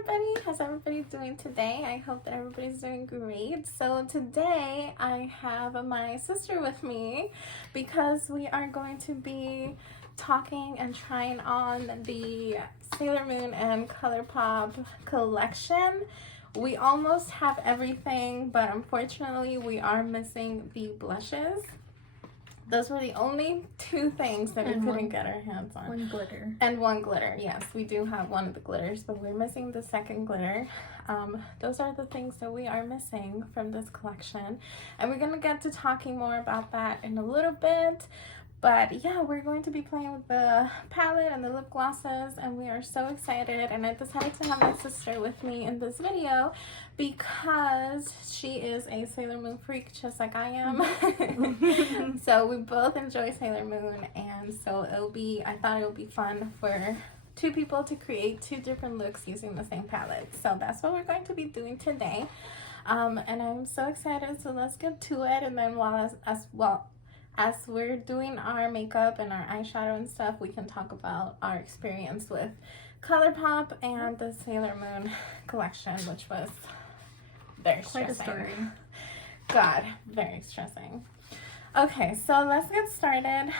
everybody. How's everybody doing today? I hope that everybody's doing great. So today I have my sister with me because we are going to be talking and trying on the Sailor Moon and Colourpop collection. We almost have everything, but unfortunately we are missing the blushes. Those were the only two things that we couldn't get our hands on. One glitter. And one glitter, yes. We do have one of the glitters, but we're missing the second glitter. Those are the things that we are missing from this collection. And we're going to get to talking more about that in a little bit. But yeah, we're going to be playing with the palette and the lip glosses, and we are so excited. And I decided to have my sister with me in this video because she is a Sailor Moon freak just like I am. So we both enjoy Sailor Moon, and so I thought it would be fun for two people to create two different looks using the same palette. So that's what we're going to be doing today. And I'm so excited, so let's get to it. And then as we're doing our makeup and our eyeshadow and stuff, we can talk about our experience with Colourpop and the Sailor Moon collection, which was very stressing. Quite a story. God, very stressing. Okay, so let's get started.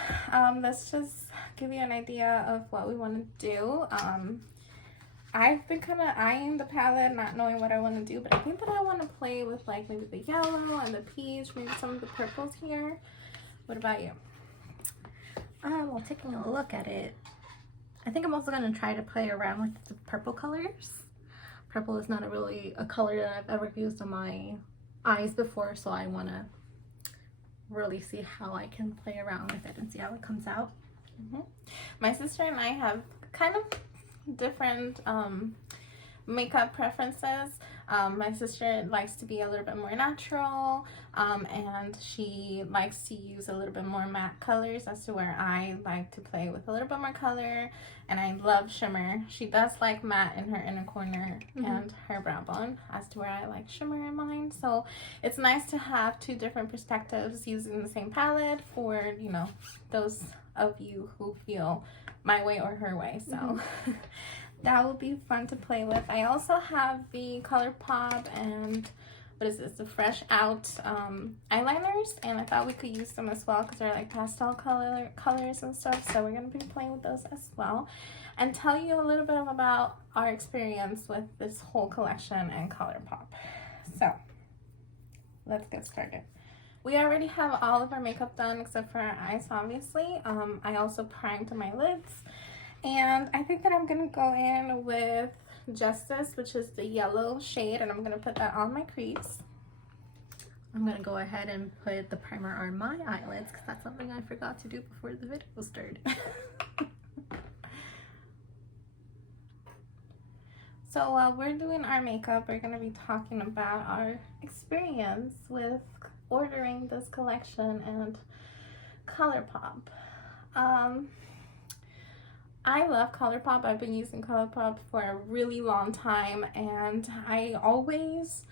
Let's just give you an idea of what we want to do. I've been kind of eyeing the palette, not knowing what I want to do, but I think that I want to play with like maybe the yellow and the peach, maybe some of the purples here. What about you? Well, taking a look at it, I think I'm also going to try to play around with the purple colors. Purple is not really a color that I've ever used on my eyes before, so I want to really see how I can play around with it and see how it comes out. My sister and I have kind of different makeup preferences. My sister likes to be a little bit more natural, and she likes to use a little bit more matte colors, as to where I like to play with a little bit more color, and I love shimmer. She does like matte in her inner corner and her brow bone, as to where I like shimmer in mine. So it's nice to have two different perspectives using the same palette for, you know, those of you who feel my way or her way. So that will be fun to play with. I also have the Colourpop and what is this, the Fresh Out eyeliners, and I thought we could use them as well because they're like pastel colors and stuff. So we're going to be playing with those as well and tell you a little bit about our experience with this whole collection and Colourpop. So let's get started. We already have all of our makeup done except for our eyes, obviously. I also primed my lids. And I think that I'm going to go in with Justice, which is the yellow shade, and I'm going to put that on my crease. I'm going to go ahead and put the primer on my eyelids because that's something I forgot to do before the video started. So while we're doing our makeup, we're going to be talking about our experience with ordering this collection and Colourpop. I love Colourpop. I've been using Colourpop for a really long time, and I always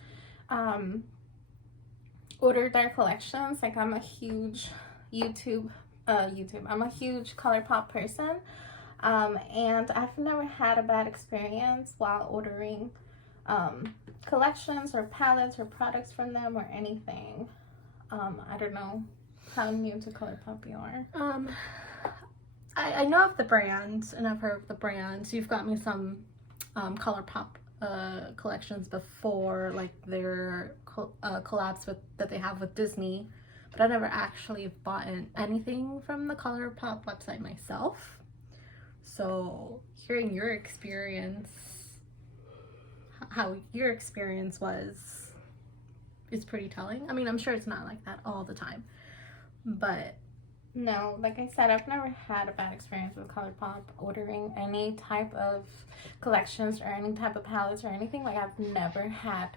order their collections. Like, I'm a huge I'm a huge Colourpop person, and I've never had a bad experience while ordering collections or palettes or products from them or anything. I don't know how new to Colourpop you are. I know of the brands, and I've heard of the brands. You've got me some Colourpop collections before, like their collabs that they have with Disney, but I never actually bought anything from the Colourpop website myself. So hearing your experience, how your experience was, is pretty telling. I mean, I'm sure it's not like that all the time, but no, like I said, I've never had a bad experience with Colourpop ordering any type of collections or any type of palettes or anything. Like, I've never had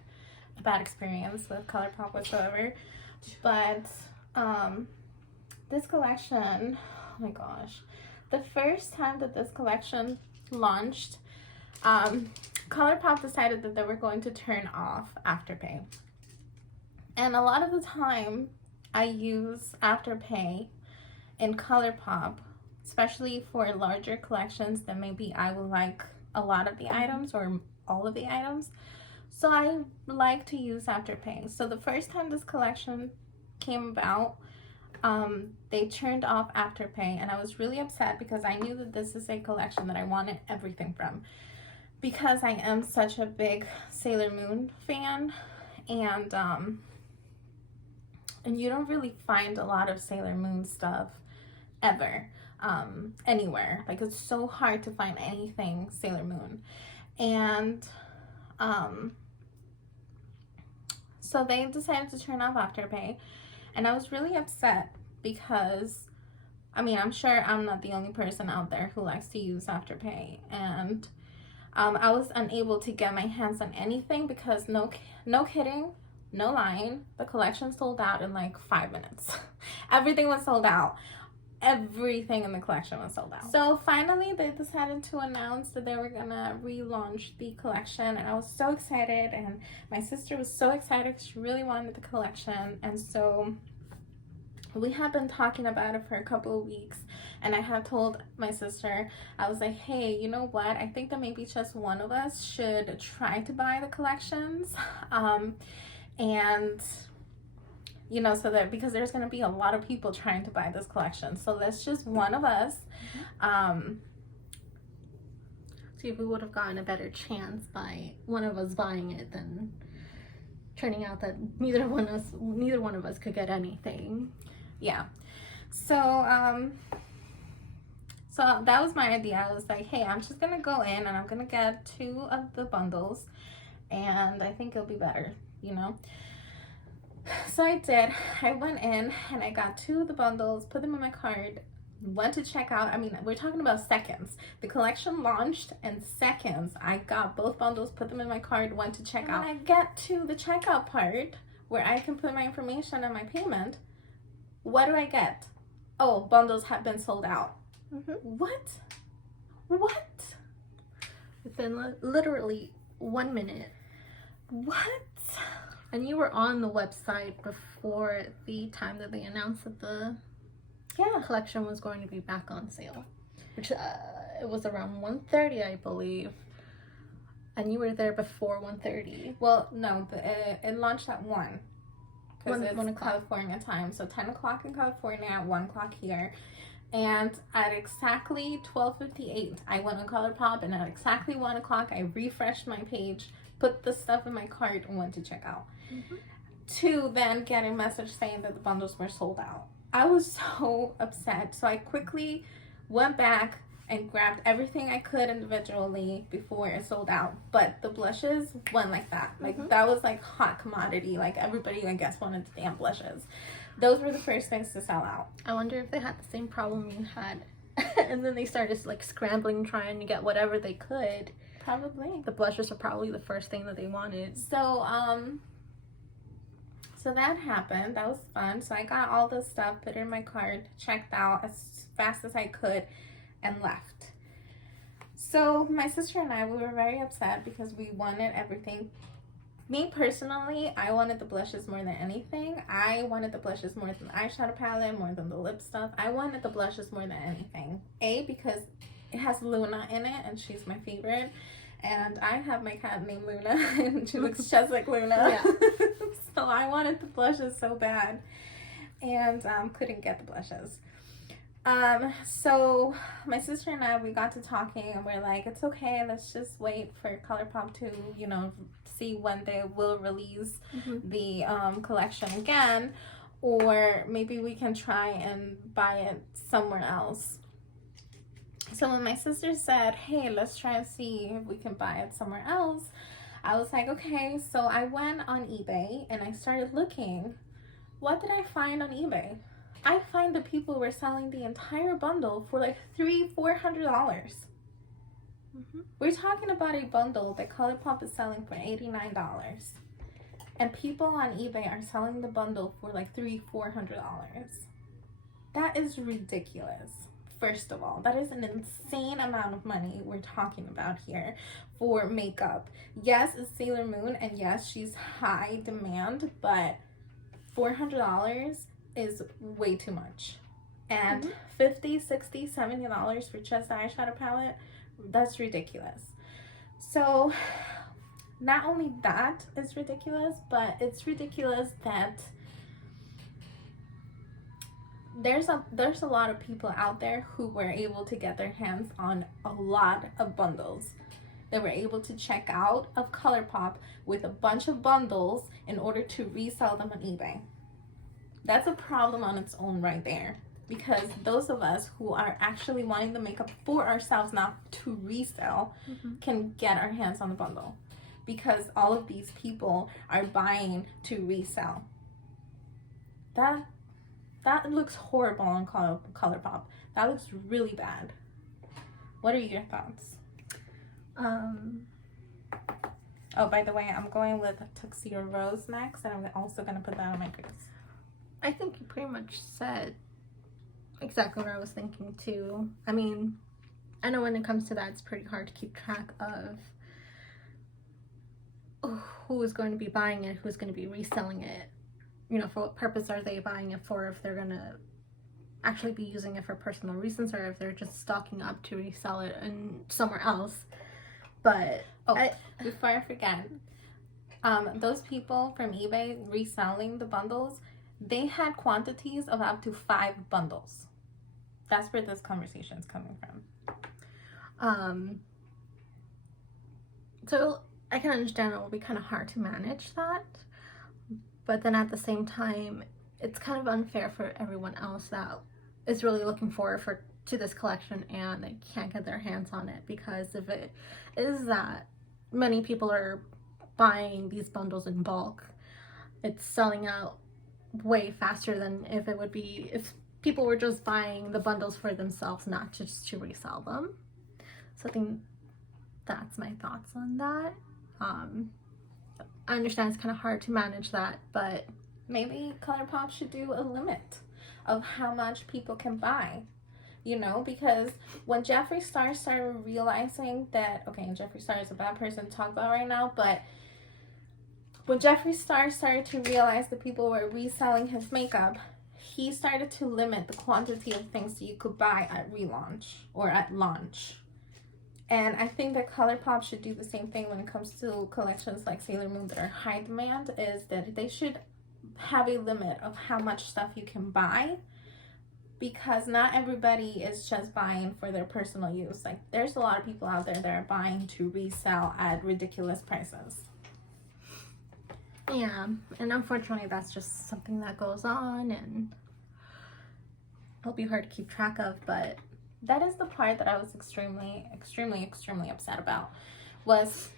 a bad experience with Colourpop whatsoever. But this collection, oh my gosh, the first time that this collection launched, Colourpop decided that they were going to turn off Afterpay. And a lot of the time I use Afterpay in Colourpop, especially for larger collections that maybe I would like a lot of the items or all of the items. So I like to use Afterpay. So the first time this collection came about, they turned off Afterpay, and I was really upset because I knew that this is a collection that I wanted everything from, because I am such a big Sailor Moon fan, and you don't really find a lot of Sailor Moon stuff ever anywhere. Like, it's so hard to find anything Sailor Moon. And so they decided to turn off Afterpay, and I was really upset because, I mean, I'm sure I'm not the only person out there who likes to use Afterpay, and I was unable to get my hands on anything because no kidding, no lying, the collection sold out in like 5 minutes. Everything was sold out. Everything in the collection was sold out. So finally they decided to announce that they were gonna relaunch the collection, and I was so excited, and my sister was so excited. She really wanted the collection, and so we have been talking about it for a couple of weeks, and I have told my sister, I was like, hey, you know what, I think that maybe just one of us should try to buy the collections, and you know, so that, because there's going to be a lot of people trying to buy this collection, so let's just one of us see if we would have gotten a better chance by one of us buying it than turning out that neither one of us could get anything. Yeah. So so that was my idea. I was like, hey, I'm just gonna go in and I'm gonna get 2 of the bundles, and I think it'll be better, you know. So I did. I went in and I got 2 of the bundles, put them in my cart, went to check out. I mean, we're talking about seconds. The collection launched in seconds. I got both bundles, put them in my cart, went to check out. When I get to the checkout part where I can put my information and my payment, what do I get? Oh, bundles have been sold out. What? Within literally 1 minute. What? And you were on the website before the time that they announced that the collection was going to be back on sale, which it was around 1:30, I believe. And you were there before 1:30. Well, no, it launched at 1. Because it's 1 o'clock. California time, so 10 o'clock in California, at 1 o'clock here. And at exactly 12:58, I went on Colourpop, and at exactly 1 o'clock, I refreshed my page, put the stuff in my cart, and went to check out. To then get a message saying that the bundles were sold out. I was so upset, so I quickly went back and grabbed everything I could individually before it sold out. But the blushes went like that. Like, that was like hot commodity. Like, everybody, I guess, wanted the damn blushes. Those were the first things to sell out. I wonder if they had the same problem you had. And then they started like scrambling, trying to get whatever they could. Probably. The blushes were probably the first thing that they wanted. So that happened. That was fun. So I got all this stuff, put it in my cart, checked out as fast as I could, and left. So my sister and I, we were very upset because we wanted everything. Me personally, I wanted the blushes more than anything. I wanted the blushes more than the eyeshadow palette, more than the lip stuff. I wanted the blushes more than anything. Because it has Luna in it, and she's my favorite. And I have my cat named Luna, and she looks just like Luna. Yeah. So I wanted the blushes so bad, and couldn't get the blushes. So my sister and I, we got to talking, and we're like, it's okay, let's just wait for Colourpop to, you know, see when they will release the collection again, or maybe we can try and buy it somewhere else. So when my sister said, hey, let's try and see if we can buy it somewhere else, I was like, okay. So I went on eBay and I started looking. What did I find on eBay? I find that people were selling the entire bundle for like $300-400. We're talking about a bundle that Colourpop is selling for $89. And people on eBay are selling the bundle for like $300-400. That is ridiculous. First of all, that is an insane amount of money we're talking about here for makeup. Yes, it's Sailor Moon, and yes, she's high demand, but $400 is way too much. And $50, $60, $70 for just the eyeshadow palette, that's ridiculous. So not only that is ridiculous, but it's ridiculous that there's a lot of people out there who were able to get their hands on a lot of bundles. They were able to check out of Colourpop with a bunch of bundles in order to resell them on eBay. That's a problem on its own right there. Because those of us who are actually wanting the makeup for ourselves, not to resell, can get our hands on the bundle. Because all of these people are buying to resell. That looks horrible on Colourpop. That looks really bad. What are your thoughts? Oh, by the way, I'm going with Tuxedo Rose next, and I'm also going to put that on my face. I think you pretty much said exactly what I was thinking too. I mean, I know when it comes to that, it's pretty hard to keep track of who is going to be buying it, who's going to be reselling it. You know, for what purpose are they buying it for, if they're going to actually be using it for personal reasons, or if they're just stocking up to resell it and somewhere else. But before I forget, those people from eBay reselling the bundles, they had quantities of up to 5 bundles. That's where this conversation is coming from. So I can understand it will be kind of hard to manage that, but then at the same time, it's kind of unfair for everyone else that is really looking forward to this collection and they can't get their hands on it, because if it is that many people are buying these bundles in bulk, it's selling out way faster than if it would be if people were just buying the bundles for themselves, not just to resell them. So I think that's my thoughts on that. I understand it's kind of hard to manage that, but maybe Colourpop should do a limit of how much people can buy. You know, because when Jeffree Star started realizing that, okay, Jeffree Star is a bad person to talk about right now, but when Jeffree Star started to realize that people were reselling his makeup, he started to limit the quantity of things that you could buy at relaunch or at launch. And I think that Colourpop should do the same thing when it comes to collections like Sailor Moon that are high demand, is that they should have a limit of how much stuff you can buy, because not everybody is just buying for their personal use. Like, there's a lot of people out there that are buying to resell at ridiculous prices. Yeah, and unfortunately that's just something that goes on and it'll be hard to keep track of, but that is the part that I was extremely upset about, was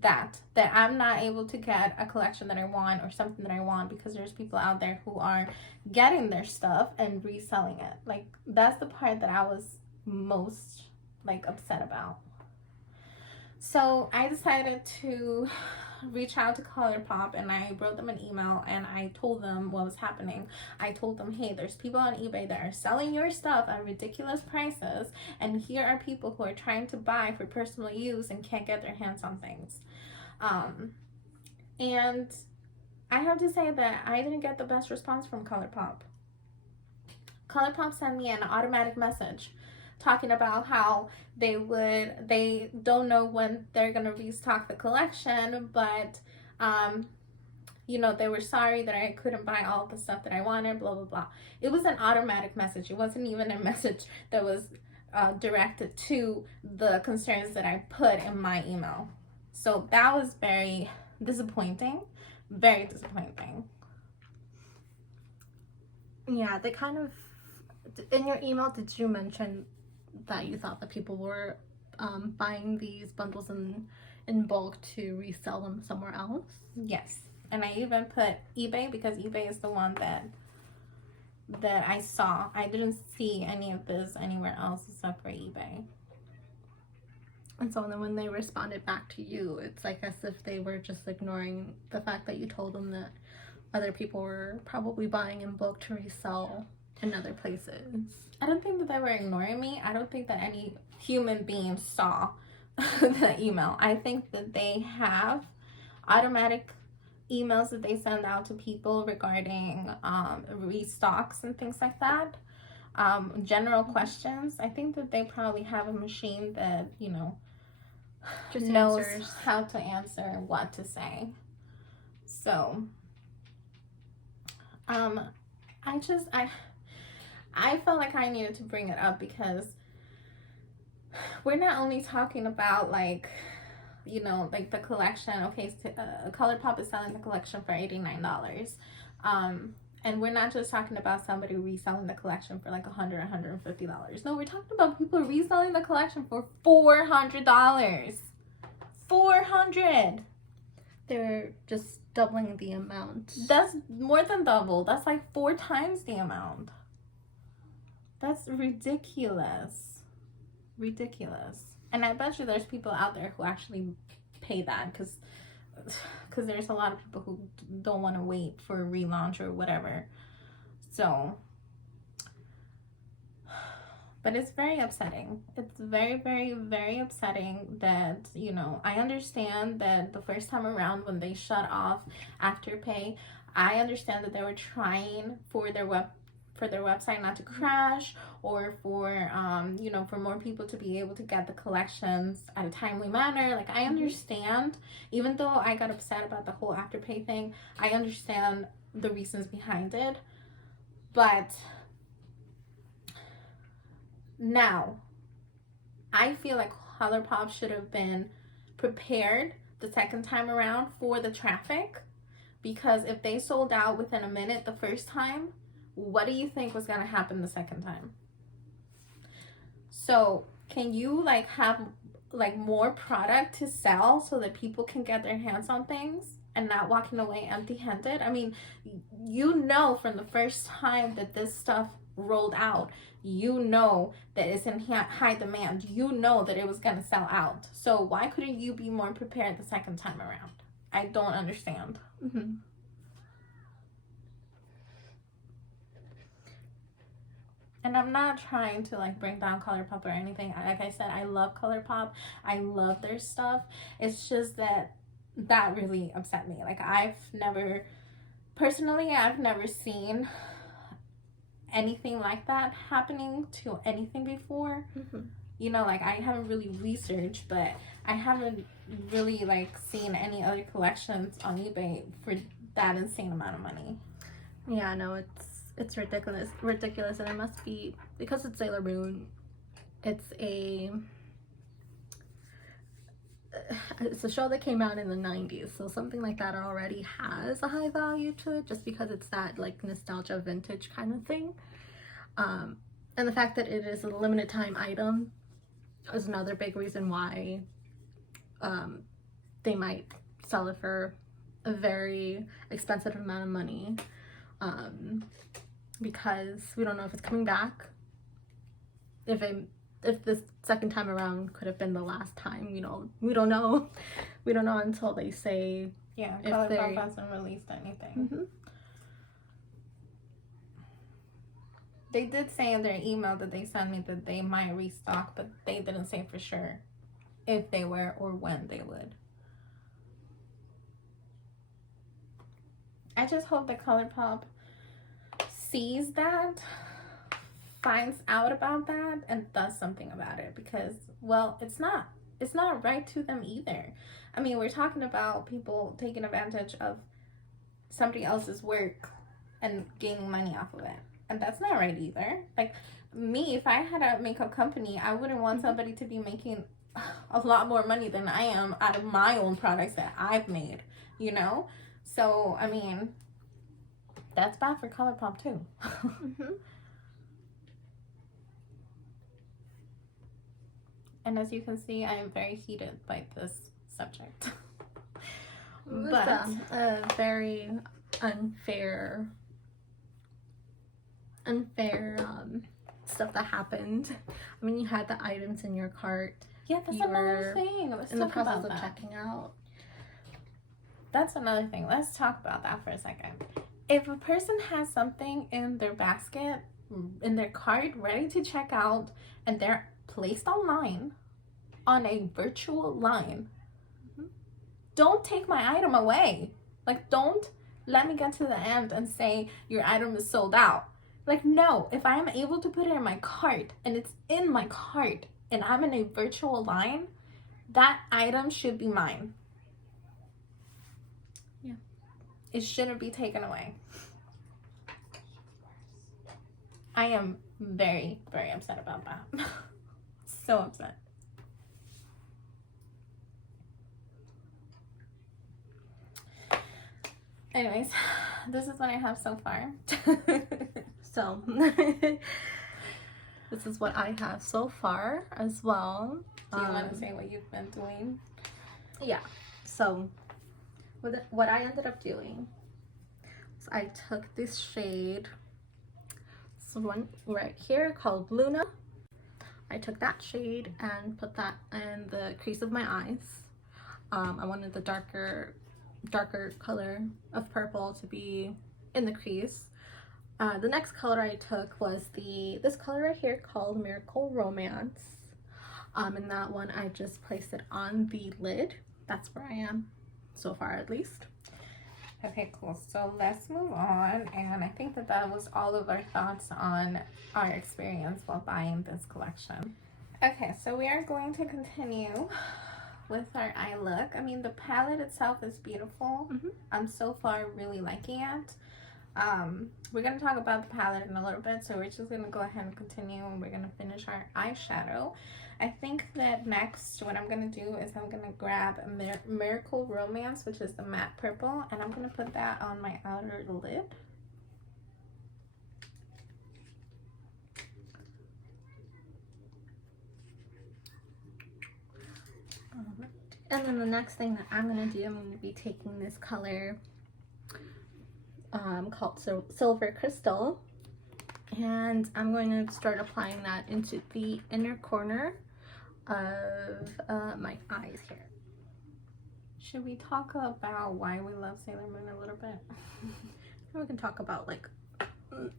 that I'm not able to get a collection that I want or something that I want because there's people out there who are getting their stuff and reselling it. Like, that's the part that I was most upset about. So I decided to reach out to Colourpop, and I wrote them an email and I told them what was happening. I told them, hey, there's people on eBay that are selling your stuff at ridiculous prices, and here are people who are trying to buy for personal use and can't get their hands on things. And I have to say that I didn't get the best response from Colourpop. Colourpop sent me an automatic message talking about how they don't know when they're gonna restock the collection, but you know, they were sorry that I couldn't buy all the stuff that I wanted, blah blah blah. It was an automatic message. It wasn't even a message that was directed to the concerns that I put in my email. So that was very disappointing. Very disappointing. Yeah, they kind of, in your email, did you mention that you thought that people were buying these bundles in bulk to resell them somewhere else? Yes, and I even put eBay, because eBay is the one that I saw. I didn't see any of this anywhere else except for eBay. And so then when they responded back to you, it's like as if they were just ignoring the fact that you told them that other people were probably buying in bulk to resell in other places. I don't think that they were ignoring me. I don't think that any human being saw the email. I think that they have automatic emails that they send out to people regarding restocks and things like that. General questions. I think that they probably have a machine that, you know, Just knows answers. how to answer, what to say. So, I just I felt like I needed to bring it up because we're not only talking about like, you know, like the collection. Okay, so, Colourpop is selling the collection for $89. And we're not just talking about somebody reselling the collection for like $100, $150. No, we're talking about people reselling the collection for $400. $400. They're just doubling the amount. That's more than double. That's like 4 times the amount. That's ridiculous. Ridiculous. And I bet you there's people out there who actually pay that because there's a lot of people who don't want to wait for a relaunch or whatever. So, but it's very upsetting. It's very, very, very upsetting that, you know, I understand that the first time around when they shut off Afterpay, I understand that they were trying for their website not to crash, or for you know, for more people to be able to get the collections at a timely manner. Like, I understand, even though I got upset about the whole Afterpay thing, I understand the reasons behind it. But now I feel like Colourpop should have been prepared the second time around for the traffic, because if they sold out within a minute the first time, what do you think was going to happen the second time? So can you like have like more product to sell so that people can get their hands on things and not walking away empty-handed? I mean, you know, from the first time that this stuff rolled out, you know that it's in high demand. You know that it was going to sell out. So why couldn't you be more prepared the second time around? I don't understand. Mm-hmm. And I'm not trying to like bring down Colourpop or anything. Like I said, I love Colourpop. I love their stuff. It's just that really upset me. Like, I've never seen anything like that happening to anything before. Mm-hmm. You know, like, I haven't really researched, but I haven't really like seen any other collections on eBay for that insane amount of money. Yeah, no, it's ridiculous, and it must be because it's Sailor Moon. It's a show that came out in the 90s, so something like that already has a high value to it, just because it's that like nostalgia vintage kind of thing. And the fact that it is a limited time item is another big reason why they might sell it for a very expensive amount of money. Because we don't know if it's coming back. If this second time around could have been the last time, you know, we don't know. We don't know until they say. Yeah, Colourpop hasn't released anything. Mm-hmm. They did say in their email that they sent me that they might restock, but they didn't say for sure if they were or when they would. I just hope that Colourpop sees that, finds out about that, and does something about it, because, well, it's not right to them either. I mean, we're talking about people taking advantage of somebody else's work and gaining money off of it, and that's not right either. Like, me, if I had a makeup company, I wouldn't want somebody to be making a lot more money than I am out of my own products that I've made, you know? So, I mean, that's bad for Colourpop too. Mm-hmm. And as you can see, I am very heated by this subject. But a very unfair stuff that happened. I mean, you had the items in your cart. Yeah, that's another thing. Let's in the talk process about of that. checking out. That's another thing. Let's talk about that for a second. If a person has something in their basket, in their cart, ready to check out, and they're placed online on a virtual line, don't take my item away. Like, don't let me get to the end and say your item is sold out. Like, no, if I am able to put it in my cart and it's in my cart and I'm in a virtual line, that item should be mine. Yeah. It shouldn't be taken away. I am very, very upset about that. So upset. Anyways, this is what I have so far. So, this is what I have so far as well. Do you want to say what you've been doing? Yeah. So, what I ended up doing is I took this shade, this one right here called Luna. I took that shade and put that in the crease of my eyes. I wanted the darker color of purple to be in the crease. The next color I took was this color right here called Miracle Romance. And that one I just placed it on the lid. That's where I am so far, at least. Okay, cool. So let's move on. And I think that was all of our thoughts on our experience while buying this collection. Okay, so we are going to continue with our eye look. I mean, the palette itself is beautiful. I'm so far really liking it. We're going to talk about the palette in a little bit, so we're just going to go ahead and continue, and we're going to finish our eyeshadow. I think that next what I'm going to do is I'm going to grab Miracle Romance, which is the matte purple, and I'm going to put that on my outer lid. And then the next thing that I'm going to do, I'm going to be taking this color called Silver Crystal, and I'm going to start applying that into the inner corner of my eyes here. Should we talk about why we love Sailor Moon a little bit? We can talk about like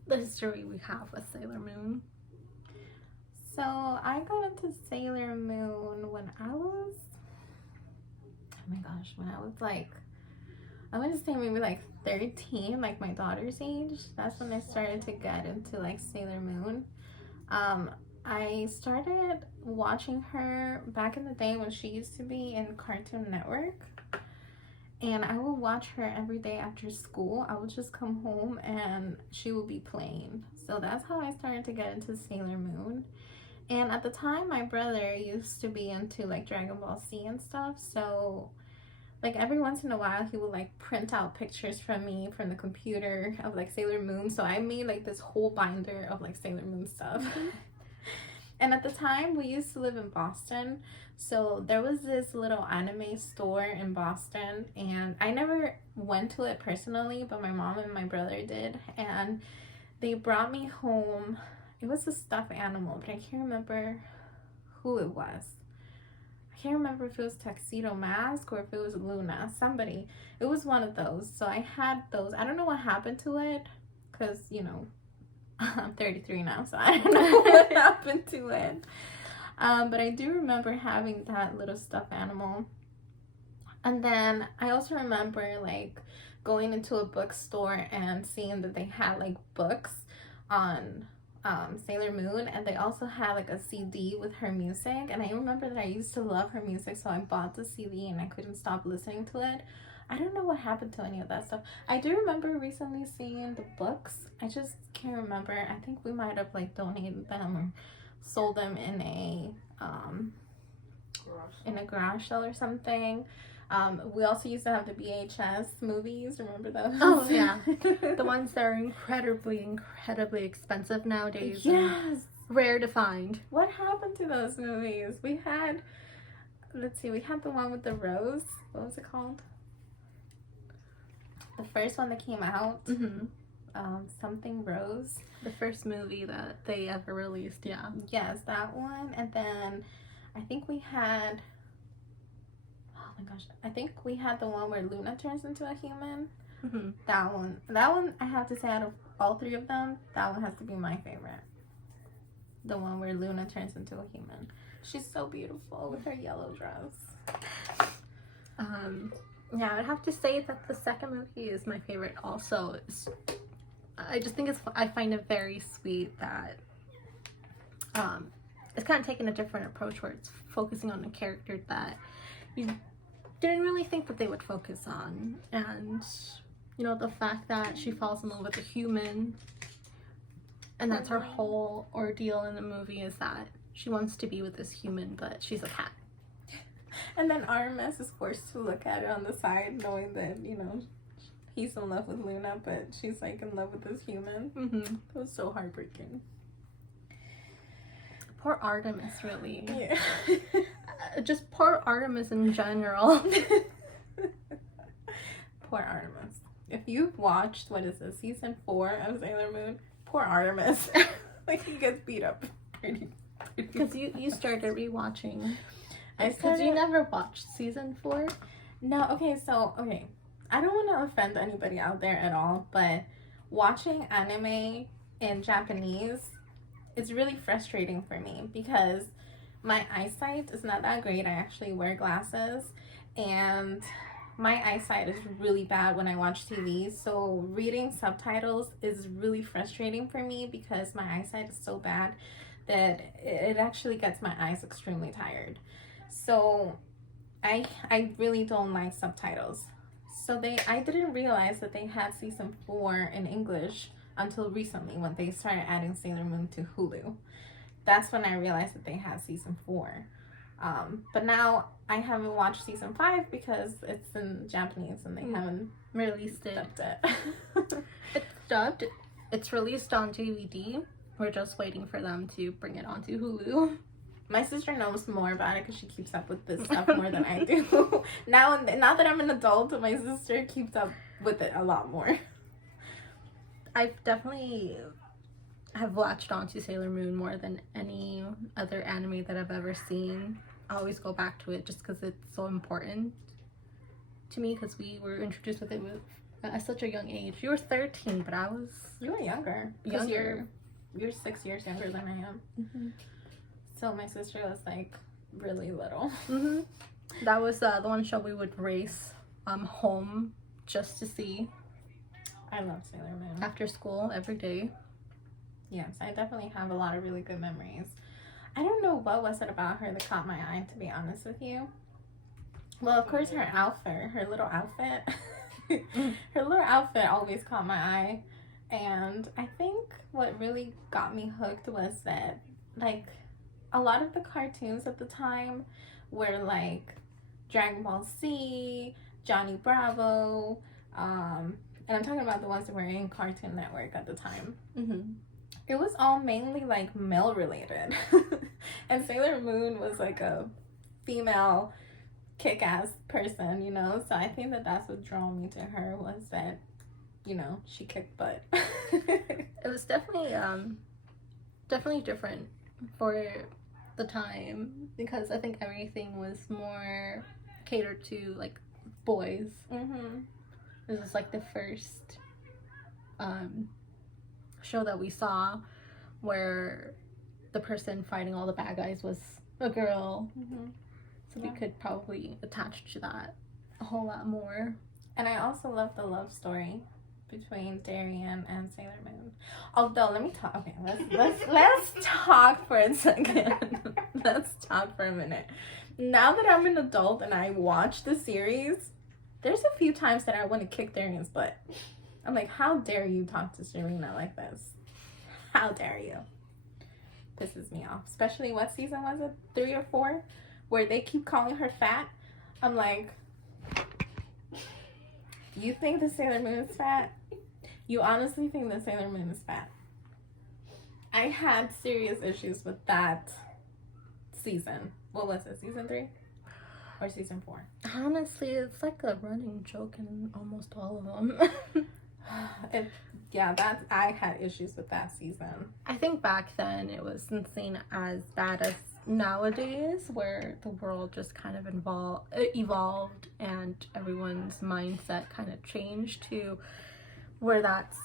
the history we have with Sailor Moon. So I got into Sailor Moon when I was, oh my gosh, when I was like, I want to say maybe like 13, like my daughter's age. That's when I started to get into like Sailor Moon. I started watching her back in the day when she used to be in Cartoon Network. And I would watch her every day after school. I would just come home and she would be playing. So that's how I started to get into Sailor Moon. And at the time, my brother used to be into like Dragon Ball Z and stuff. So like every once in a while, he would like print out pictures from me from the computer of like Sailor Moon. So I made like this whole binder of like Sailor Moon stuff. And at the time, we used to live in Boston. So there was this little anime store in Boston, and I never went to it personally, but my mom and my brother did. And they brought me home. It was a stuffed animal, but I can't remember who it was. I can't remember if it was Tuxedo Mask or if it was Luna. Somebody. It was one of those. So I had those. I don't know what happened to it, because, you know, I'm 33 now, so I don't know what happened to it. But I do remember having that little stuffed animal. And then I also remember like going into a bookstore and seeing that they had like books on Sailor Moon, and they also had like a CD with her music. And I remember that I used to love her music, so I bought the CD and I couldn't stop listening to it. I don't know what happened to any of that stuff. I do remember recently seeing the books. I just can't remember. I think we might have like donated them or sold them in a garage sale or something. We also used to have the VHS movies. Remember those? Oh yeah, the ones that are incredibly expensive nowadays. Yes, rare to find. What happened to those movies? We had, let's see, we had the one with the rose. What was it called? The first one that came out, something Rose. The first movie that they ever released, yeah. Yes, that one. And then I think we had, oh my gosh, I think we had the one where Luna turns into a human. That one, I have to say, out of all three of them, that one has to be my favorite. The one where Luna turns into a human. She's so beautiful with her yellow dress. Yeah, I would have to say that the second movie is my favorite also. I just think I find it very sweet that it's kind of taking a different approach where it's focusing on a character that you didn't really think that they would focus on. And, you know, the fact that she falls in love with a human, and that's her whole ordeal in the movie, is that she wants to be with this human, but she's a cat. And then Artemis is forced to look at it on the side, knowing that, you know, he's in love with Luna, but she's like in love with this human. Mm-hmm. It was so heartbreaking. Poor Artemis, really. Yeah. Just poor Artemis in general. Poor Artemis. If you've watched, what is this, season 4 of Sailor Moon, poor Artemis. Like, he gets beat up pretty. Because you started rewatching. Because Because you never watched season 4? No, okay, I don't want to offend anybody out there at all, but watching anime in Japanese is really frustrating for me because my eyesight is not that great. I actually wear glasses, and my eyesight is really bad when I watch TV, so reading subtitles is really frustrating for me because my eyesight is so bad that it actually gets my eyes extremely tired. So I really don't like subtitles. So I didn't realize that they had season 4 in English until recently when they started adding Sailor Moon to Hulu. That's when I realized that they had season 4. But now I haven't watched season 5 because it's in Japanese and they haven't Released it. dubbed it. It's dubbed. It's released on DVD. We're just waiting for them to bring it onto Hulu. My sister knows more about it because she keeps up with this stuff more than I do. Now that I'm an adult, my sister keeps up with it a lot more. I've definitely have latched onto Sailor Moon more than any other anime that I've ever seen. I always go back to it just because it's so important to me, because we were introduced with it at such a young age. You were 13, but I was You were younger. You're 6 years younger than I am. Mm-hmm. So my sister was like really little. Mm-hmm. That was the one show we would race home just to see I love Sailor Moon. after school every day. Yes, I definitely have a lot of really good memories. I don't know what was it about her that caught my eye, to be honest with you. Well, of course, her little outfit always caught my eye. And I think what really got me hooked was that, like, a lot of the cartoons at the time were like Dragon Ball Z, Johnny Bravo, and I'm talking about the ones that were in Cartoon Network at the time. Mm-hmm. It was all mainly like male related. And Sailor Moon was like a female kick-ass person, you know? So I think that that's what drew me to her, was that, you know, she kicked butt. It was definitely different for the time, because I think everything was more catered to like boys. Mm-hmm. This was like the first show that we saw where the person fighting all the bad guys was a girl. Mm-hmm. So we could probably attach to that a whole lot more. And I also love the love story between Darien and Sailor Moon. Although, let me talk. Okay, let's talk for a second. Let's talk for a minute. Now that I'm an adult and I watch the series, there's a few times that I want to kick Darien's butt. I'm like, how dare you talk to Serena like this? How dare you? Pisses me off. Especially, what season was it? 3 or 4? Where they keep calling her fat. I'm like, you think the Sailor Moon is fat? You honestly think that Sailor Moon is fat? I had serious issues with that season. What was it? Season 3? Or season 4? Honestly, it's like a running joke in almost all of them. I had issues with that season. I think back then it wasn't seen as bad as nowadays, where the world just kind of evolved and everyone's mindset kind of changed to where that's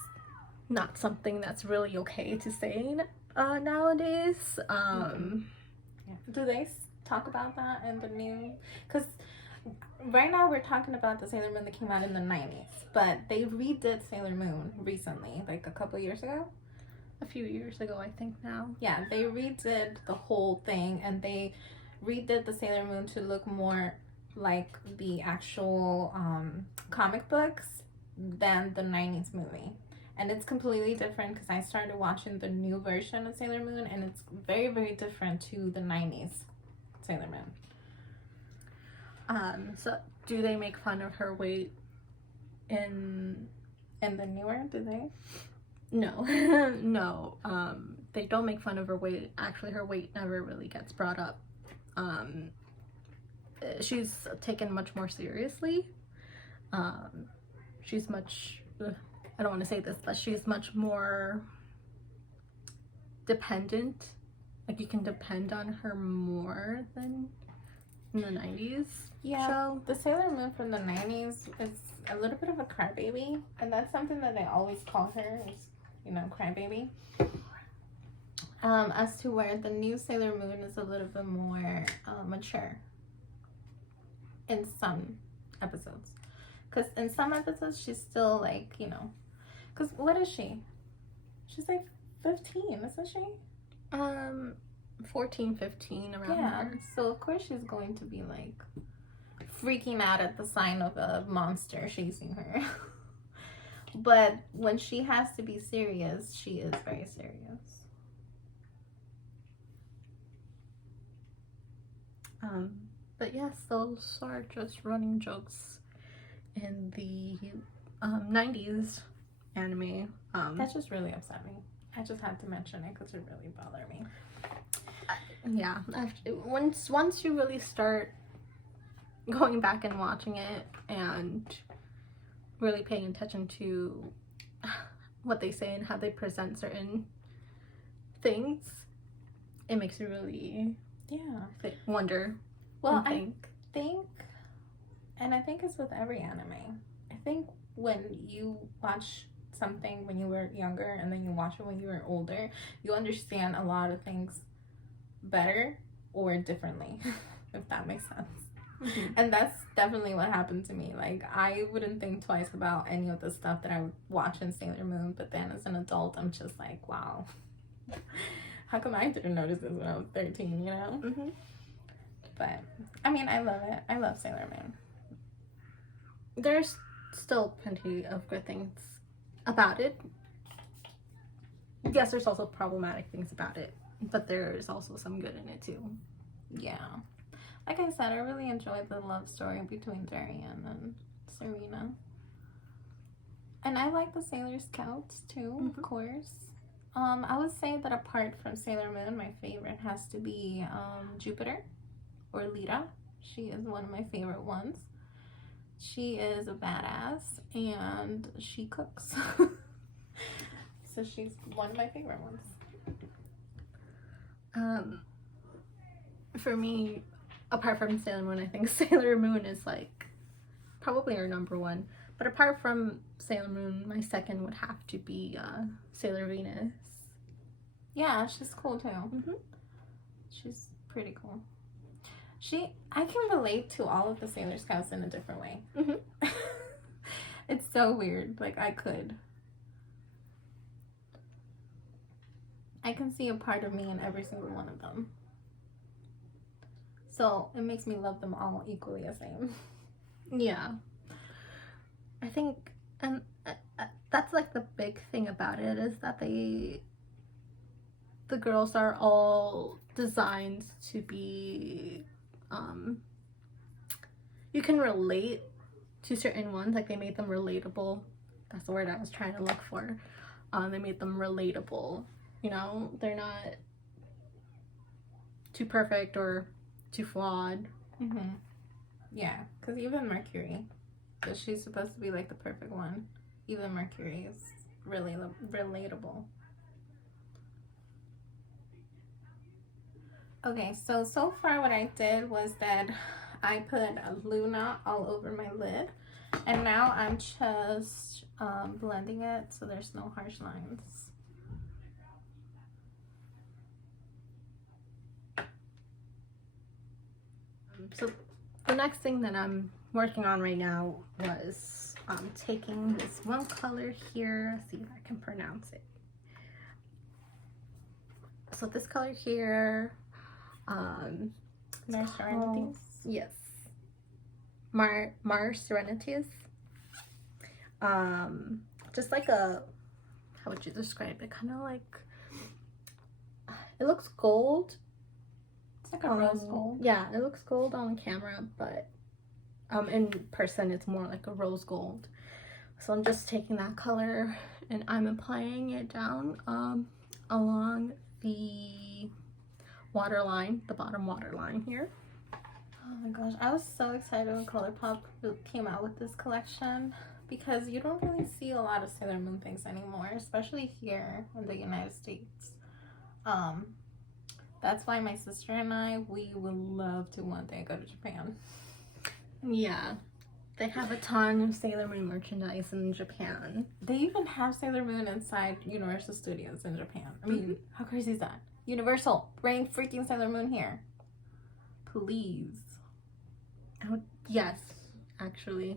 not something that's really okay to say nowadays. Do they talk about that in the new? Because right now we're talking about the Sailor Moon that came out in the 90s, but they redid Sailor Moon recently, like a couple years ago. a few years ago, I think now. Yeah, they redid the whole thing, and they redid the Sailor Moon to look more like the actual comic books than the 90s movie. And it's completely different because I started watching the new version of Sailor Moon, and it's very, very different to the 90s Sailor Moon. So do they make fun of her weight in the newer, do they? No. No. They don't make fun of her weight. Actually, her weight never really gets brought up. She's taken much more seriously. She's much, I don't want to say this, but she's much more dependent. Like, you can depend on her more than in the 90s show. The Sailor Moon from the 90s is a little bit of a crybaby, and that's something that I always call her, is, you know, crybaby. As to where the new Sailor Moon is a little bit more mature in some episodes. Because in some episodes, she's still like, you know, because what is she? She's like 15, isn't she? 14, 15, around there. So of course she's going to be like freaking out at the sign of a monster chasing her. But when she has to be serious, she is very serious. But yes, those are just running jokes in the 90s anime. That just really upset me. I just had to mention it because it really bothered me. Yeah, once you really start going back and watching it and really paying attention to what they say and how they present certain things, it makes you really wonder. Well, I think, and I think it's with every anime, I think when you watch something when you were younger and then you watch it when you were older, you understand a lot of things better or differently, if that makes sense. Mm-hmm. And that's definitely what happened to me. Like, I wouldn't think twice about any of the stuff that I would watch in Sailor Moon, but then as an adult, I'm just like, wow, how come I didn't notice this when I was 13, you know? Mm-hmm. But, I mean, I love it. I love Sailor Moon. There's still plenty of good things about it. Yes, there's also problematic things about it, but there's also some good in it too. Yeah. Like I said, I really enjoyed the love story between Darian and Serena. And I like the Sailor Scouts too, mm-hmm. of course. I would say that apart from Sailor Moon, my favorite has to be Jupiter or Lita. She is one of my favorite ones. She is a badass and she cooks. So she's one of my favorite ones. For me, apart from Sailor Moon, I think Sailor Moon is like probably our number one. But apart from Sailor Moon, my second would have to be Sailor Venus. Yeah, she's cool too. Mm-hmm. She's pretty cool. I can relate to all of the Sailor Scouts in a different way. Mm-hmm. It's so weird. Like, I can see a part of me in every single one of them. So it makes me love them all equally the same. Yeah. I think, and that's like the big thing about it, is that the girls are all designed to be, you can relate to certain ones. Like, they made them relatable. That's the word I was trying to look for. They made them relatable. You know, they're not too perfect or too flawed. Mm-hmm. Yeah, because even Mercury, because she's supposed to be like the perfect one, even Mercury is really relatable. Okay, so far what I did was that I put a Luna all over my lid, and now I'm just blending it so there's no harsh lines. So the next thing that I'm working on right now was taking this one color here. Let's see if I can pronounce it. So this color here, Mars Serenities. Yes, Mars Serenities. Just like a, how would you describe it? Kind of like, it looks gold. It's like a rose gold. Yeah, it looks gold on camera, but in person it's more like a rose gold. So I'm just taking that color and I'm applying it down along the waterline, the bottom waterline here. Oh my gosh, I was so excited when Colourpop came out with this collection because you don't really see a lot of Sailor Moon things anymore, especially here in the United States. That's why my sister and I, we would love to one day go to Japan. Yeah, they have a ton of Sailor Moon merchandise in Japan. They even have Sailor Moon inside Universal Studios in Japan. I mean, how crazy is that? Universal, bring freaking Sailor Moon here. Please. Oh, yes, actually.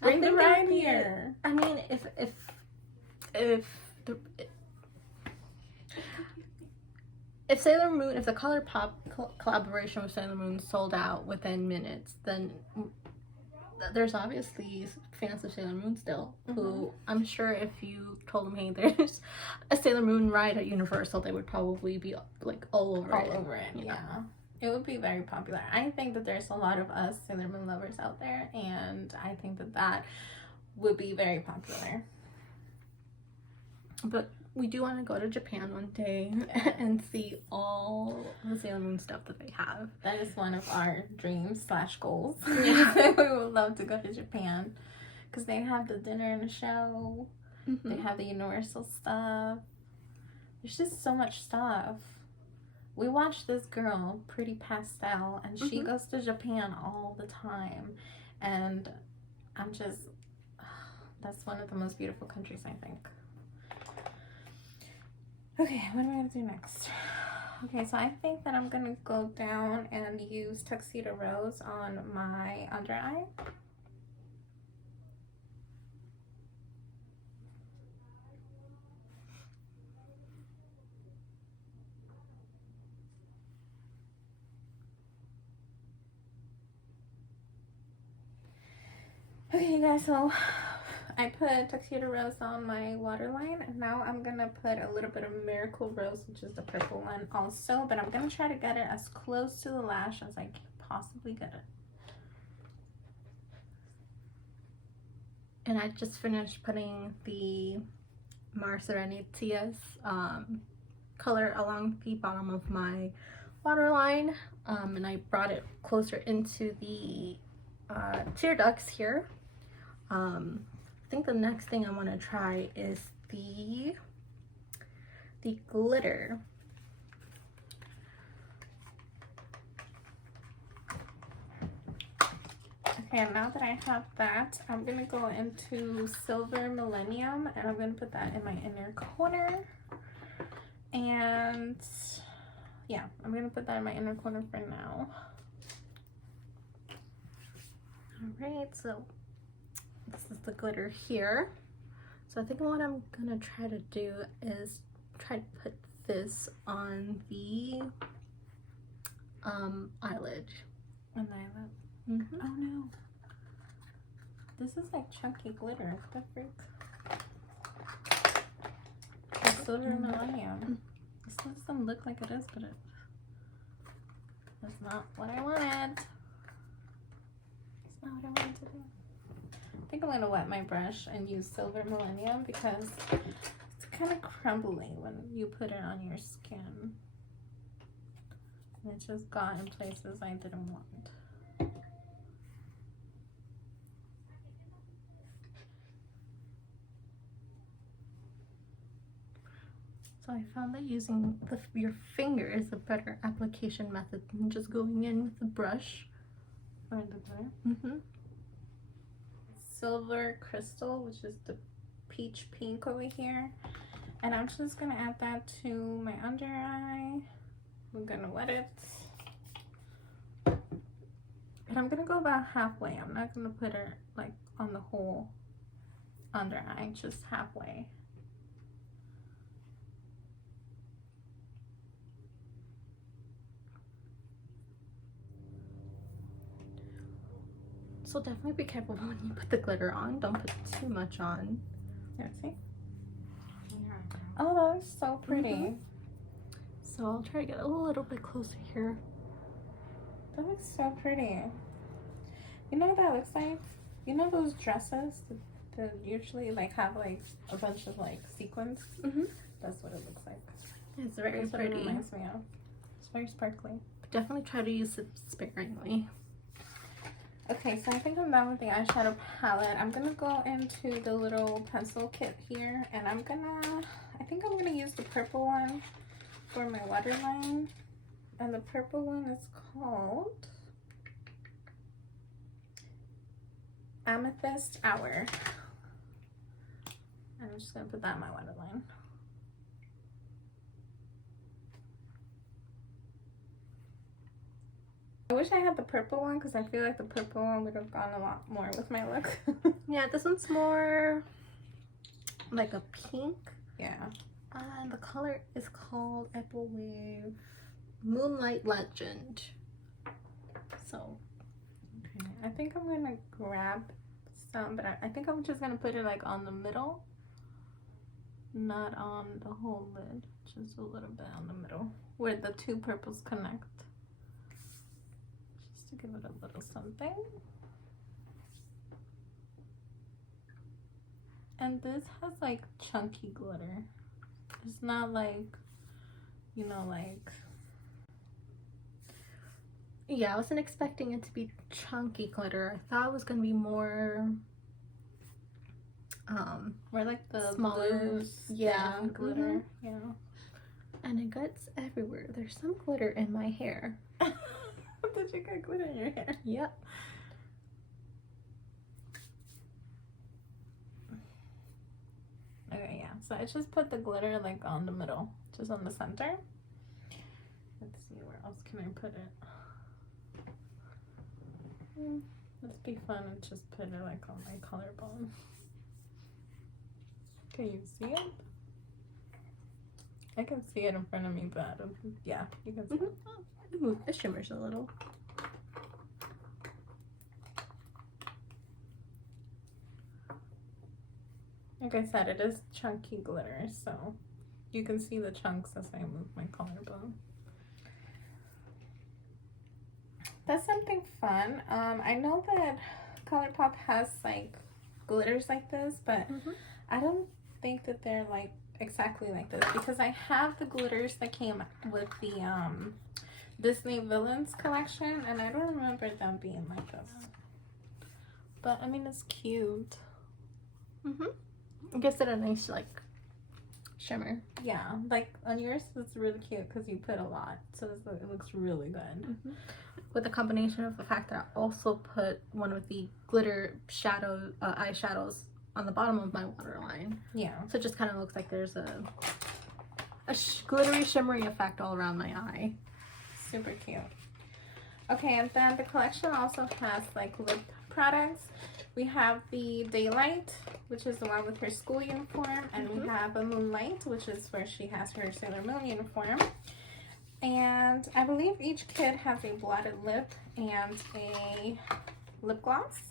Bring the ride here. I mean, if Sailor Moon, if the Colourpop collaboration with Sailor Moon sold out within minutes, then there's obviously fans of Sailor Moon still, who I'm sure if you told them, hey, there's a Sailor Moon ride at Universal, they would probably be like all over it. Yeah. It would be very popular. I think that there's a lot of us Sailor Moon lovers out there, and I think that that would be very popular. But we do want to go to Japan one day and see all the Sailor Moon stuff that they have. That is one of our dreams / goals. Yeah. We would love to go to Japan because they have the dinner and the show. They have the Universal stuff. There's just so much stuff. We watched this girl, Pretty Pastel, and she goes to Japan all the time. And I'm just, that's one of the most beautiful countries, I think. Okay, what am I going to do next? Okay, so I think that I'm going to go down and use Tuxedo Rose on my under eye. Okay, guys, so I put Tuxedo Rose on my waterline, and now I'm going to put a little bit of Miracle Rose, which is the purple one also, but I'm going to try to get it as close to the lash as I can possibly get it. And I just finished putting the Mars Serenities color along the bottom of my waterline, and I brought it closer into the tear ducts here. I think the next thing I want to try is the glitter. Okay, and now that I have that, I'm going to go into Silver Millennium, and I'm going to put that in my inner corner. And yeah, I'm going to put that in my inner corner for now. Alright, so this is the glitter here. So I think what I'm gonna try to do is try to put this on the eyelid. On the eyelid? Oh no. This is like chunky glitter. What the freak? The Silver Millennium. This doesn't look like it is, but that's not what I wanted. Not what I wanted to do. I think I'm gonna wet my brush and use Silver Millennium because it's kind of crumbly when you put it on your skin. And it just got in places I didn't want. So I found that using your finger is a better application method than just going in with the brush. Or the glitter. Silver Crystal, which is the peach pink over here, and I'm just gonna add that to my under eye. I'm gonna wet it, but I'm gonna go about halfway. I'm not gonna put it like on the whole under eye, just halfway. So definitely be careful when you put the glitter on. Don't put too much on. Yeah, see? Oh, that looks so pretty. So I'll try to get a little bit closer here. That looks so pretty. You know what that looks like? You know those dresses that usually like have like a bunch of like sequins? That's what it looks like. It's very That's what pretty. it reminds me of. It's very sparkly. But definitely try to use it sparingly. Okay, so I think I'm done with the eyeshadow palette. I'm gonna go into the little pencil kit here, and I think I'm gonna use the purple one for my waterline. And the purple one is called Amethyst Hour. And I'm just gonna put that in my waterline. I wish I had the purple one because I feel like the purple one would have gone a lot more with my look. Yeah, this one's more like a pink. Yeah. And the color is called, I believe, Moonlight Legend. So, Okay. I think I'm gonna grab some, but I think I'm just gonna put it like on the middle, not on the whole lid, just a little bit on the middle where the two purples connect. To give it a little something. And this has like chunky glitter. It's not like, you know, like, yeah, I wasn't expecting it to be chunky glitter. I thought it was gonna be more more like the smaller, blues, yeah, glitter. Yeah. And it gets everywhere. There's some glitter in my hair. Did you get glitter in your hair? Yep. Okay, yeah. So I just put the glitter like on the middle, just on the center. Let's see, where else can I put it? Let's be fun and just put it like on my collarbone. Can you see it? I can see it in front of me, but yeah, you can see it. Ooh, it shimmers a little. Like I said, it is chunky glitter, so you can see the chunks as I move my collarbone. That's something fun. I know that Colourpop has like glitters like this, but I don't think that they're like exactly like this because I have the glitters that came with the Disney Villains collection, and I don't remember them being like this. But I mean, it's cute. It gives it a nice like shimmer. Yeah, like on yours, it's really cute because you put a lot, so it looks really good. With a combination of the fact that I also put one of the glitter shadow eyeshadows on the bottom of my waterline. Yeah. So it just kind of looks like there's a glittery, shimmery effect all around my eye. Super cute. Okay, and then the collection also has like lip products. We have the Daylight, which is the one with her school uniform, and we have a Moonlight, which is where she has her Sailor Moon uniform. And I believe each kid has a blotted lip and a lip gloss.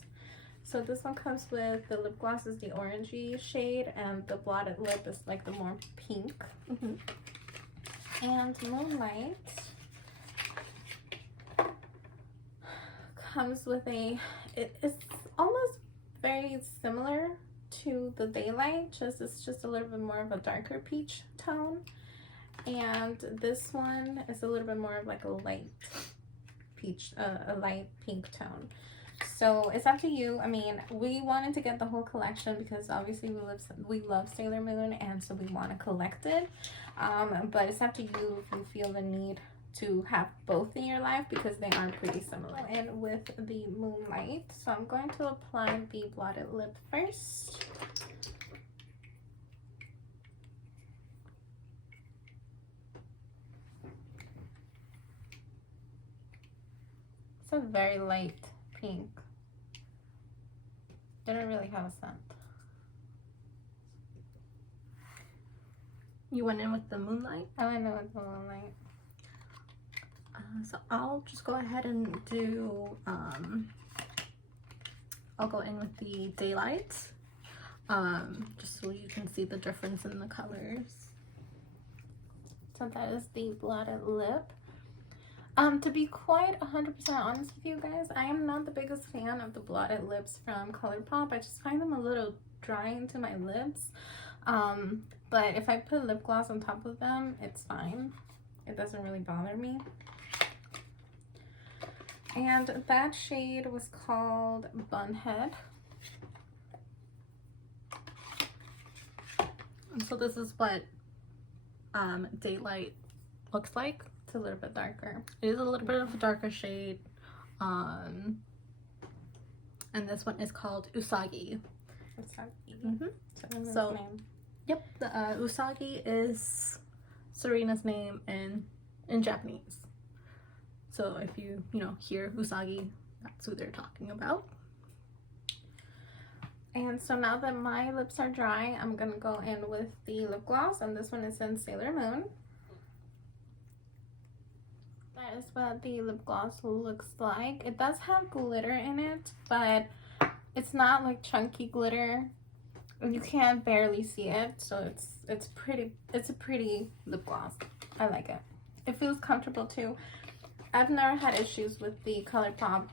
So this one comes with, the lip gloss is the orangey shade, and the blotted lip is like the more pink. And Moonlight comes with it's almost very similar to the Daylight, just it's just a little bit more of a darker peach tone, and this one is a little bit more of like a light peach, a light pink tone. So it's up to you. I mean, we wanted to get the whole collection because obviously we love Sailor Moon, and so we want to collect it, but it's up to you if you feel the need to have both in your life because they are pretty similar. And with the Moonlight, so I'm going to apply the blotted lip first. It's a very light pink. Didn't really have a scent. You went in with the Moonlight? I went in with the Moonlight. So I'll just go ahead and do I'll go in with the Daylight, just so you can see the difference in the colors. So that is the blotted lip. To be quite 100% honest with you guys, I am not the biggest fan of the blotted lips from Colourpop. I just find them a little dry into my lips. But if I put lip gloss on top of them, it's fine. It doesn't really bother me. And that shade was called Bunhead. And so this is what Daylight looks like. It's a little bit darker. It is a little bit of a darker shade. And this one is called Usagi. Usagi. So, name. Yep, the Usagi is Serena's name in Japanese. So if you hear Usagi, that's who they're talking about. And so now that my lips are dry, I'm gonna go in with the lip gloss, and this one is in Sailor Moon. That is what the lip gloss looks like. It does have glitter in it, but it's not like chunky glitter. You can't barely see it, so it's a pretty lip gloss. I like it. It feels comfortable too. I've never had issues with the Colourpop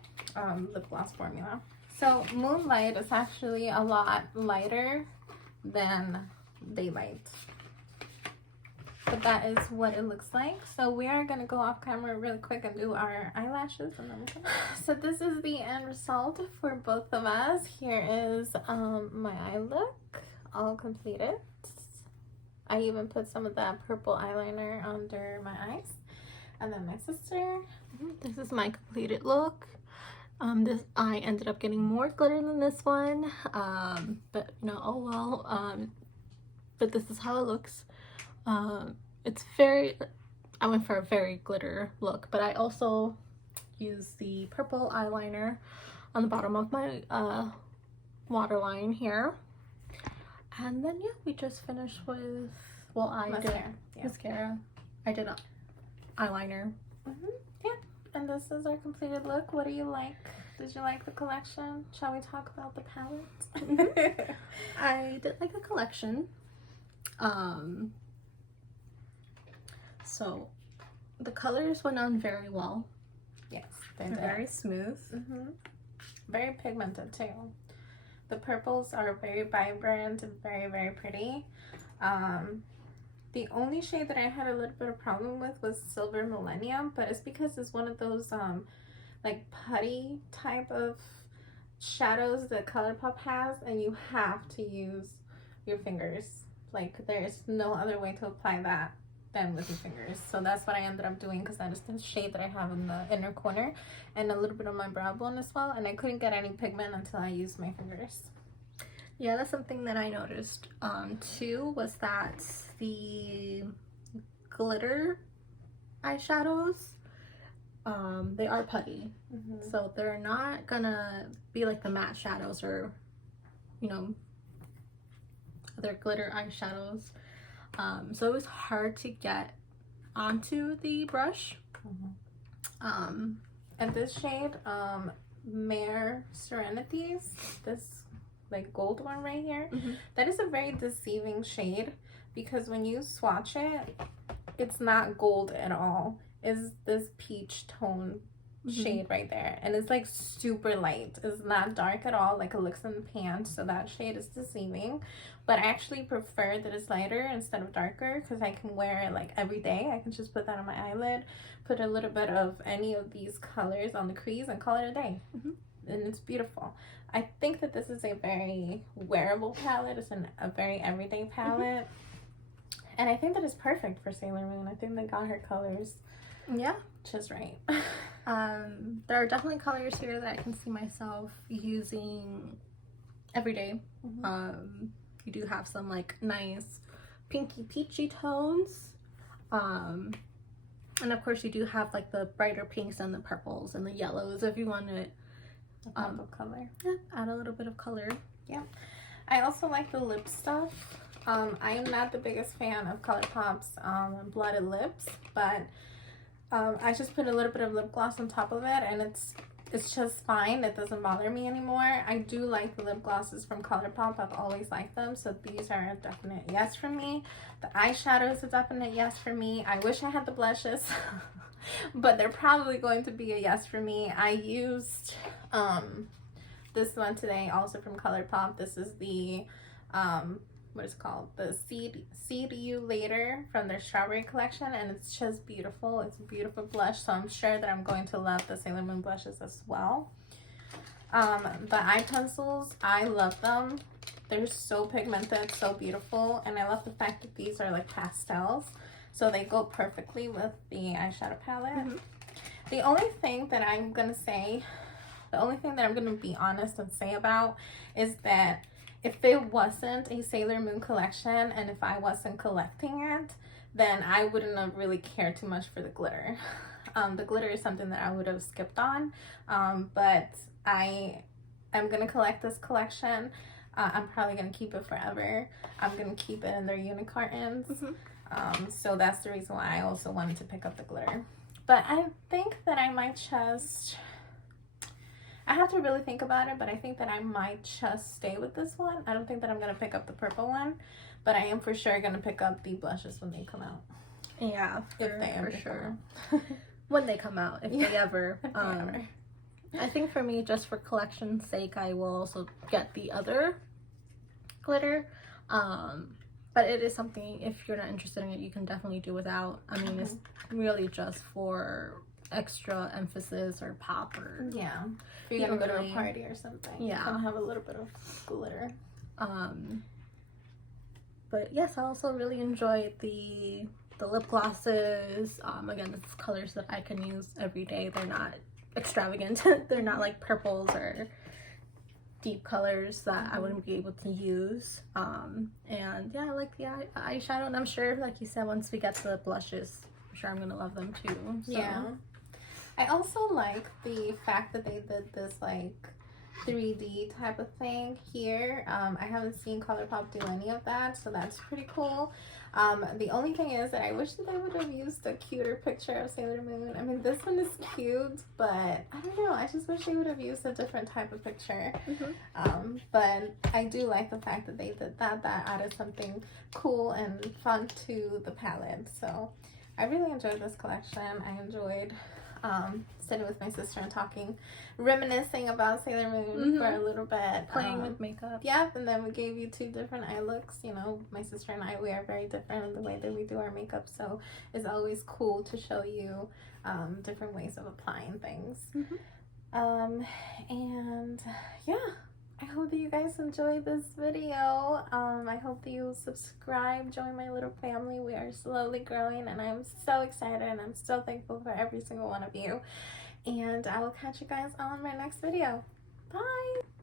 lip gloss formula. So Moonlight is actually a lot lighter than Daylight. But that is what it looks like. So we are gonna go off camera really quick and do our eyelashes, and then we're gonna... So this is the end result for both of us. Here is my eye look, all completed. I even put some of that purple eyeliner under my eyes. And then my sister. This is my completed look. This eye ended up getting more glitter than this one, but oh well. But this is how it looks. It's I went for a very glitter look, but I also used the purple eyeliner on the bottom of my waterline here. And then yeah, we just finished with, well, mascara. I did eyeliner. Yeah, and this is our completed look. What do you like? Did you like the collection? Shall we talk about the palette? I did like the collection. So the colors went on very well. Yes, they're very smooth. Very pigmented too. The purples are very vibrant and very, very pretty. The only shade that I had a little bit of problem with was Silver Millennium, but it's because it's one of those like putty type of shadows that Colourpop has, and you have to use your fingers. Like there's no other way to apply that than with your fingers. So that's what I ended up doing, because that is the shade that I have in the inner corner and a little bit of my brow bone as well, and I couldn't get any pigment until I used my fingers. Yeah, that's something that I noticed too, was that the glitter eyeshadows, they are putty. So they're not gonna be like the matte shadows or other glitter eyeshadows. So it was hard to get onto the brush. And this shade, Mare Serenities, this like gold one right here, that is a very deceiving shade, because when you swatch it, it's not gold at all. It's this peach tone shade right there, and it's like super light. It's not dark at all like it looks in the pan, so that shade is deceiving. But I actually prefer that it's lighter instead of darker, because I can wear it like every day. I can just put that on my eyelid, put a little bit of any of these colors on the crease, and call it a day. And it's beautiful. I think that this is a very wearable palette. It's a very everyday palette. And I think that it's perfect for Sailor Moon. I think they got her colors just right. There are definitely colors here that I can see myself using every day. You do have some like nice pinky peachy tones. And of course you do have like the brighter pinks and the purples and the yellows if you want to Of color. Yeah, add a little bit of color. Yeah. I also like the lip stuff. I am not the biggest fan of Colourpop's blotted lips, but I just put a little bit of lip gloss on top of it, and it's just fine. It doesn't bother me anymore. I do like the lip glosses from Colourpop. I've always liked them, so these are a definite yes for me. The eyeshadow is a definite yes for me. I wish I had the blushes, but they're probably going to be a yes for me. I used this one today, also from Colourpop. This is the what is it called? The See You Later from their Strawberry collection, and it's just beautiful. It's a beautiful blush, so I'm sure that I'm going to love the Sailor Moon blushes as well. The eye pencils, I love them. They're so pigmented, so beautiful, and I love the fact that these are like pastels, so they go perfectly with the eyeshadow palette. Mm-hmm. The only thing that I'm gonna be honest and say about is that if it wasn't a Sailor Moon collection and if I wasn't collecting it, then I wouldn't have really cared too much for the glitter. The glitter is something that I would have skipped on, but I am going to collect this collection. I'm probably going to keep it forever. I'm going to keep it in their unicorns. Mm-hmm. So that's the reason why I also wanted to pick up the glitter. But I think that I might just... I have to really think about it, but I think that I might just stay with this one. I don't think that I'm going to pick up the purple one, but I am for sure going to pick up the blushes when they come out. Yeah, for sure. When they come out, if they ever. I think for me, just for collection's sake, I will also get the other glitter. But it is something, if you're not interested in it, you can definitely do without. I mean, it's really just for extra emphasis or pop, or if you're gonna go to a party or something, you can have a little bit of glitter. But yes, I also really enjoy the lip glosses. Again, it's colors that I can use every day. They're not extravagant. They're not like purples or deep colors that I wouldn't be able to use. And yeah, I like the eyeshadow, and I'm sure, like you said, once we get the blushes, I'm sure I'm gonna love them too. So. Yeah. I also like the fact that they did this like 3D type of thing here. I haven't seen Colourpop do any of that, so that's pretty cool. The only thing is that I wish that they would have used a cuter picture of Sailor Moon. I mean, this one is cute, but I don't know. I just wish they would have used a different type of picture. Mm-hmm. But I do like the fact that they did that. That added something cool and fun to the palette. So I really enjoyed this collection. I enjoyed sitting with my sister and talking, reminiscing about Sailor Moon for a little bit, playing with makeup. Yeah, and then we gave you 2 different eye looks. You know, my sister and I, we are very different in the way that we do our makeup, so it's always cool to show you different ways of applying things. And yeah, I hope that you guys enjoyed this video. I hope that you subscribe, join my little family. We are slowly growing, and I'm so excited, and I'm so thankful for every single one of you. And I will catch you guys on my next video. Bye!